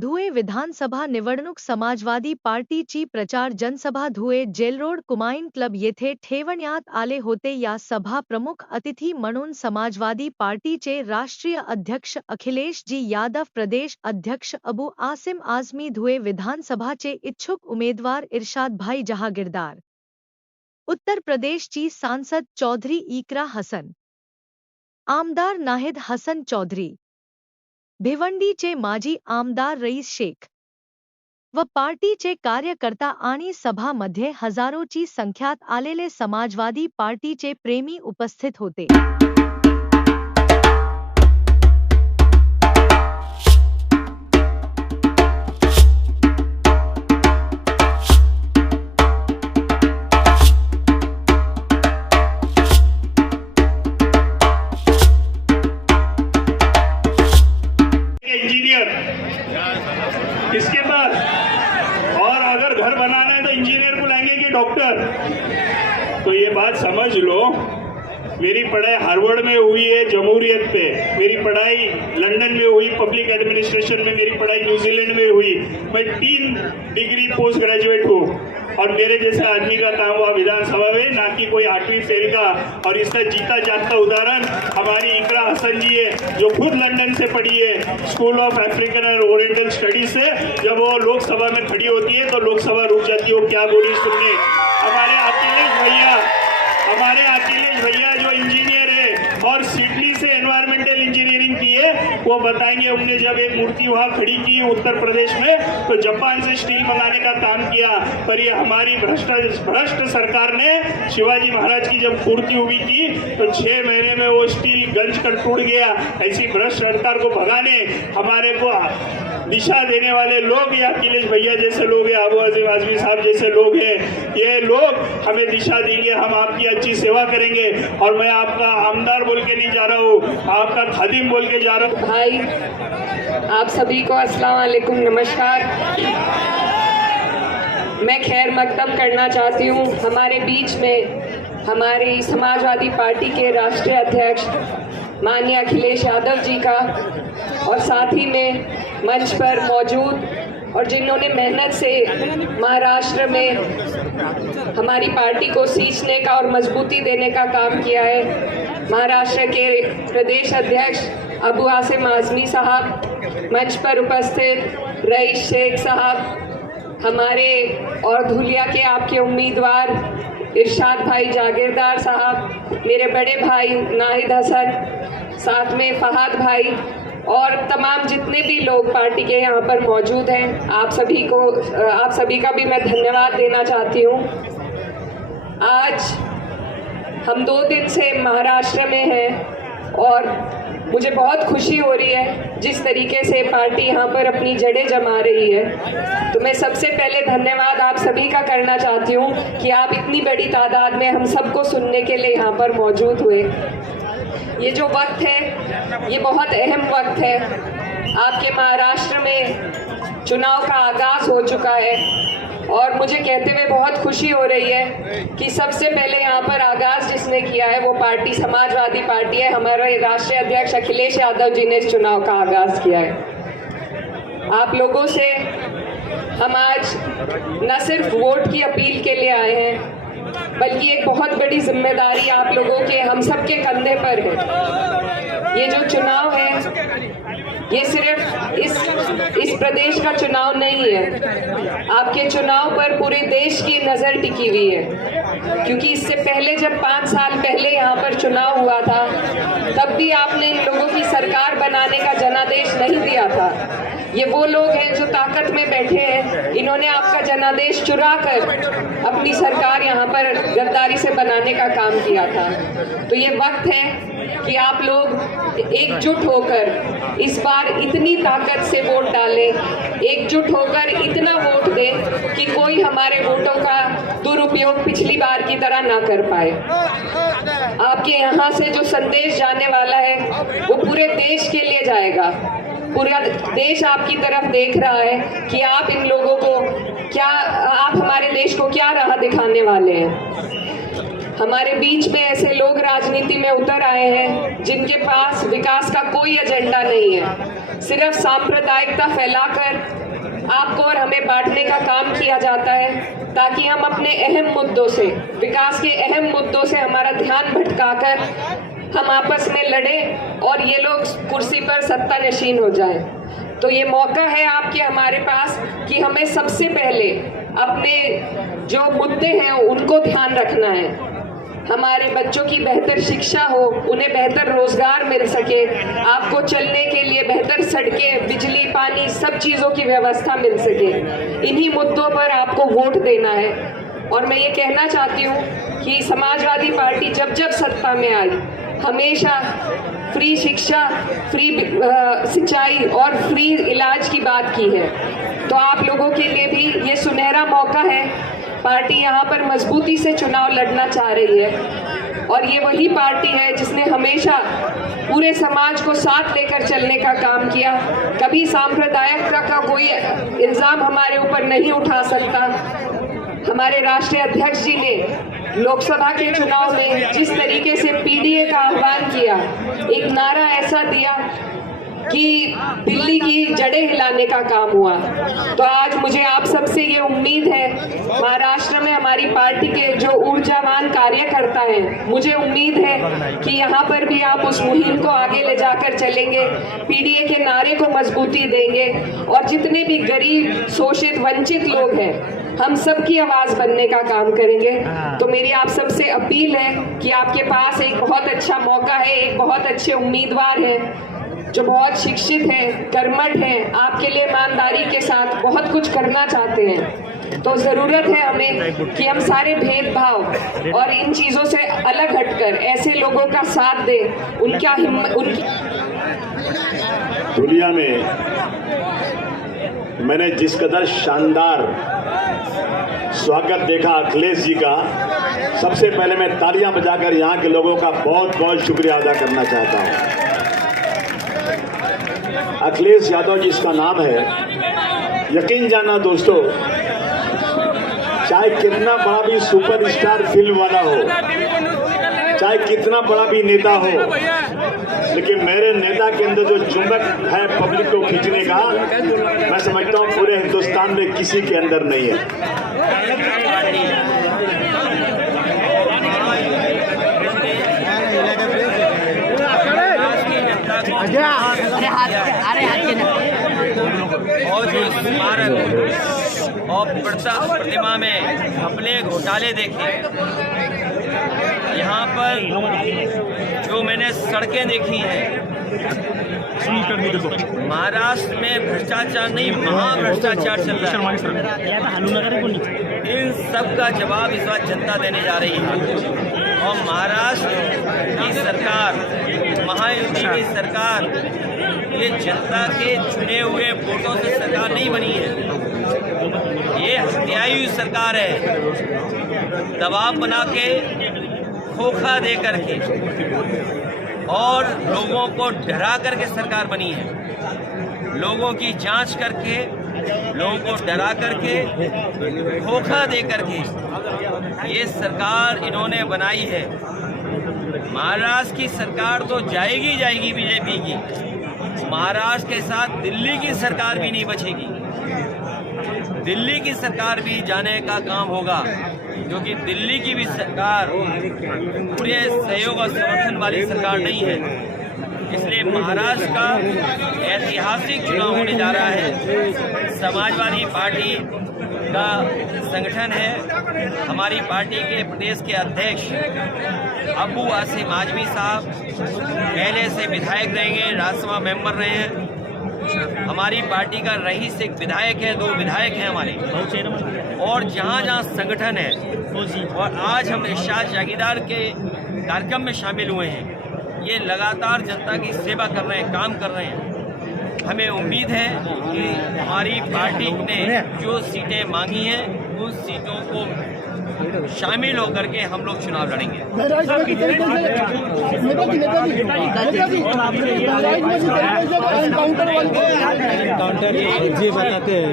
धुळे विधानसभा निवडणूक समाजवादी पार्टीची प्रचार जनसभा धुळे जेलरोड कुमाइन क्लब येथे ठेवण्यात आले होते। या सभा प्रमुख अतिथी म्हणून समाजवादी पार्टीचे राष्ट्रीय अध्यक्ष अखिलेश जी यादव, प्रदेश अध्यक्ष अबू आसिम आझमी, धुळे विधानसभाचे इच्छुक उमेदवार इरशाद भाई जहागीरदार, उत्तर प्रदेशची सांसद चौधरी इकरा हसन, आमदार नाहिद हसन चौधरी, भिवंडीचे माजी आमदार रईस शेख व पार्टीचे कार्यकर्ता आणि सभामध्ये हजारोची संख्यात आलेले समाजवादी पार्टीचे प्रेमी उपस्थित होते। इसके बाद और अगर घर बनाना है तो इंजीनियर को लाएंगे कि डॉक्टर। तो ये बात समझ लो, मेरी पढ़ाई हार्वर्ड में हुई है जमहूरियत पे, मेरी पढ़ाई लंदन में हुई पब्लिक एडमिनिस्ट्रेशन में, मेरी पढ़ाई न्यूजीलैंड में हुई। मैं 3 डिग्री पोस्ट ग्रेजुएट हूँ और मेरे जैसे आदमी का काम हुआ विधानसभा में, ना कि कोई 8वीं फेल का। और इसका जीता जागता उदाहरण हमारी इकरा हसन जी है, जो खुद लंदन से पढ़ी है school of African and oriental studies से। जब वो लोकसभा में खड़ी होती है तो लोकसभा रुक जाती है, वो क्या बोली सुनने। हमारे अखिलेश भैया जो इंजीनियर है और सिडनी से एनवायरमेंटल इंजीनियरिंग की है, वो बताएंगे हमने जब एक मूर्ति वहां खड़ी की उत्तर प्रदेश में तो जापान से स्टील मंगाने का काम किया। पर ये हमारी भ्रष्ट सरकार ने शिवाजी महाराज की जब मूर्ति हुई की तो 6 महीने में वो स्टील गंज कर टूट गया। ऐसी भ्रष्ट सरकार को भगाने हमारे को दिशा देने वाले लोग या अखिलेश भैया जैसे लोग हैं, अबू आसिम आज़मी साहब जैसे लोग हैं, ये लोग हमें दिशा देंगे। हम आपकी अच्छी सेवा करेंगे। और मैं आपका आमदार बोल के नहीं जा रहा हूँ, आपका खादिम बोल के जा रहा हूँ। भाई, आप सभी को अस्सलाम वालेकुम, नमस्कार। मैं खैर मकदम करना चाहती हूँ हमारे बीच में हमारी समाजवादी पार्टी के राष्ट्रीय अध्यक्ष माननीय अखिलेश यादव जी का, और साथ ही में मंच पर मौजूद और जिन्होंने मेहनत से महाराष्ट्र में हमारी पार्टी को सींचने का और मजबूती देने का काम किया है, महाराष्ट्र के प्रदेश अध्यक्ष अबू आसिम आज़मी साहब, मंच पर उपस्थित रईस शेख साहब, हमारे और धुलिया के आपके उम्मीदवार इरशाद भाई जागीरदार साहब, मेरे बड़े भाई नाहिद हसन, साथ में फहाद भाई और तमाम जितने भी लोग पार्टी के यहाँ पर मौजूद हैं, आप सभी का भी मैं धन्यवाद देना चाहती हूँ। आज हम 2 दिन से महाराष्ट्र में हैं और मुझे बहुत खुशी हो रही है जिस तरीके से पार्टी यहाँ पर अपनी जड़ें जमा रही है। तो मैं सबसे पहले धन्यवाद आप सभी का करना चाहती हूँ कि आप इतनी बड़ी तादाद में हम सबको सुनने के लिए यहाँ पर मौजूद हुए। ये जो वक्त है ये बहुत अहम वक्त है। आपके महाराष्ट्र में चुनाव का आगाज हो चुका है और मुझे कहते हुए बहुत खुशी हो रही है कि सबसे पहले यहाँ पर आगाज जिसने किया है वो पार्टी समाजवादी पार्टी है। हमारे राष्ट्रीय अध्यक्ष अखिलेश यादव जी ने इस चुनाव का आगाज किया है। आप लोगों से हम आज न सिर्फ वोट की अपील के लिए आए हैं, बल्कि एक बहुत बड़ी जिम्मेदारी आप लोगों के, हम सबके कंधे पर है। ये जो चुनाव है ये सिर्फ इस प्रदेश का चुनाव नहीं है, आपके चुनाव पर पूरे देश की नज़र टिकी हुई है। क्योंकि इससे पहले जब 5 साल पहले यहाँ पर चुनाव हुआ था तब भी आपने इन लोगों की सरकार बनाने का जनादेश नहीं दिया था। ये वो लोग हैं जो ताकत में बैठे हैं, इन्होंने आपका जनादेश चुरा कर अपनी सरकार यहाँ पर गद्दारी से बनाने का काम किया था। तो ये वक्त है कि आप लोग एकजुट होकर इस बार इतनी ताकत से वोट डालें, एकजुट होकर इतना वोट दें कि कोई हमारे वोटों का दुरुपयोग पिछली बार की तरह ना कर पाए। आपके यहाँ से जो संदेश जाने वाला है वो पूरे देश के लिए जाएगा। पूरा देश आपकी तरफ देख रहा है कि आप इन लोगों को आप हमारे देश को क्या राह दिखाने वाले हैं। हमारे बीच में ऐसे लोग राजनीति में उतर आए हैं जिनके पास विकास का कोई एजेंडा नहीं है, सिर्फ सांप्रदायिकता फैलाकर आपको और हमें बांटने का काम किया जाता है, ताकि हम अपने अहम मुद्दों से, विकास के अहम मुद्दों से हमारा ध्यान भटकाकर हम आपस में लड़ें और ये लोग कुर्सी पर सत्ता नशीन हो जाएं। तो ये मौका है आपके हमारे पास कि हमें सबसे पहले अपने जो मुद्दे हैं उनको ध्यान रखना है। हमारे बच्चों की बेहतर शिक्षा हो, उन्हें बेहतर रोजगार मिल सके, आपको चलने के लिए बेहतर सड़कें, बिजली, पानी, सब चीज़ों की व्यवस्था मिल सके। इन्हीं मुद्दों पर आपको वोट देना है। और मैं ये कहना चाहती हूँ कि समाजवादी पार्टी जब जब सत्ता में आई, हमेशा फ्री शिक्षा, फ्री सिंचाई और फ्री इलाज की बात की है। तो आप लोगों के लिए भी ये सुनहरा मौका है। पार्टी यहाँ पर मजबूती से चुनाव लड़ना चाह रही है और ये वही पार्टी है जिसने हमेशा पूरे समाज को साथ लेकर चलने का काम किया। कभी सांप्रदायिकता का कोई इल्जाम हमारे ऊपर नहीं उठा सकता। हमारे राष्ट्रीय अध्यक्ष जी ने लोकसभा के चुनाव में जिस तरीके से पीडीए का आह्वान किया, एक नारा ऐसा दिया कि दिल्ली की जड़ें हिलाने का काम हुआ। तो आज मुझे आप सबसे ये उम्मीद है, महाराष्ट्र में हमारी पार्टी के जो ऊर्जावान कार्यकर्ता हैं, मुझे उम्मीद है कि यहाँ पर भी आप उस मुहिम को आगे ले जाकर चलेंगे, पीडीए के नारे को मजबूती देंगे और जितने भी गरीब, शोषित, वंचित लोग हैं, हम सबकी आवाज बनने का काम करेंगे। तो मेरी आप सबसे अपील है कि आपके पास एक बहुत अच्छा मौका है, एक बहुत अच्छे उम्मीदवार हैं जो बहुत शिक्षित हैं, कर्मठ हैं, आपके लिए ईमानदारी के साथ बहुत कुछ करना चाहते हैं। तो ज़रूरत है हमें कि हम सारे भेदभाव और इन चीज़ों से अलग हटकर ऐसे लोगों का साथ दें, उनका उनकी दुनिया में मैंने जिस कदर शानदार स्वागत देखा अखिलेश जी का, सबसे पहले मैं तालियां बजाकर यहाँ के लोगों का बहुत बहुत शुक्रिया अदा करना चाहता हूँ। अखिलेश यादव जी इसका नाम है। यकीन जाना दोस्तों, चाहे कितना बड़ा भी सुपरस्टार फिल्म वाला हो, चाहे कितना बड़ा भी नेता हो, लेकिन मेरे नेता के अंदर जो चुंबक है पब्लिक को खींचने का, मैं समझता हूँ पूरे हिंदुस्तान में किसी के अंदर नहीं है। और जो स्मारक और प्रतिमा में अपने घोटाले देखे, यहाँ पर जो मैंने सड़कें देखी हैं, महाराष्ट्र में भ्रष्टाचार नहीं, महाभ्रष्टाचार चल रहा है। इन सब का जवाब इस बार जनता देने जा रही है। और महाराष्ट्र की सरकार, महायुति की सरकार, ये जनता के चुने हुए वोटों से सरकार नहीं बनी है। ये हत्याई हुई सरकार है, दबाव बना के, खोखा दे करके और लोगों को डरा करके सरकार बनी है। लोगों की जांच करके, लोगों को डरा करके, धोखा दे करके ये सरकार इन्होंने बनाई है। महाराष्ट्र की सरकार तो जाएगी जाएगी बीजेपी की, महाराष्ट्र के साथ दिल्ली की सरकार भी नहीं बचेगी। दिल्ली की सरकार भी जाने का काम होगा, क्योंकि दिल्ली की भी सरकार पूरे सहयोग और समर्थन वाली सरकार नहीं है। इसलिए महाराष्ट्र का ऐतिहासिक चुनाव होने जा रहा है। समाजवादी पार्टी का संगठन है। हमारी पार्टी के प्रदेश के अध्यक्ष अबू आसिम आजमी साहब पहले से विधायक रहेंगे, राज्यसभा मेंबर रहे हैं। हमारी पार्टी का रईस एक विधायक है, 2 विधायक हैं हमारे, और जहाँ जहाँ संगठन है। और आज हम इरशाद जागीरदार के कार्यक्रम में शामिल हुए हैं। ये लगातार जनता की सेवा कर रहे हैं, काम कर रहे हैं। हमें उम्मीद है कि हमारी पार्टी ने जो सीटें मांगी हैं, उन सीटों को शामिल होकर के हम लोग चुनाव लड़ेंगे। जी बताते हैं।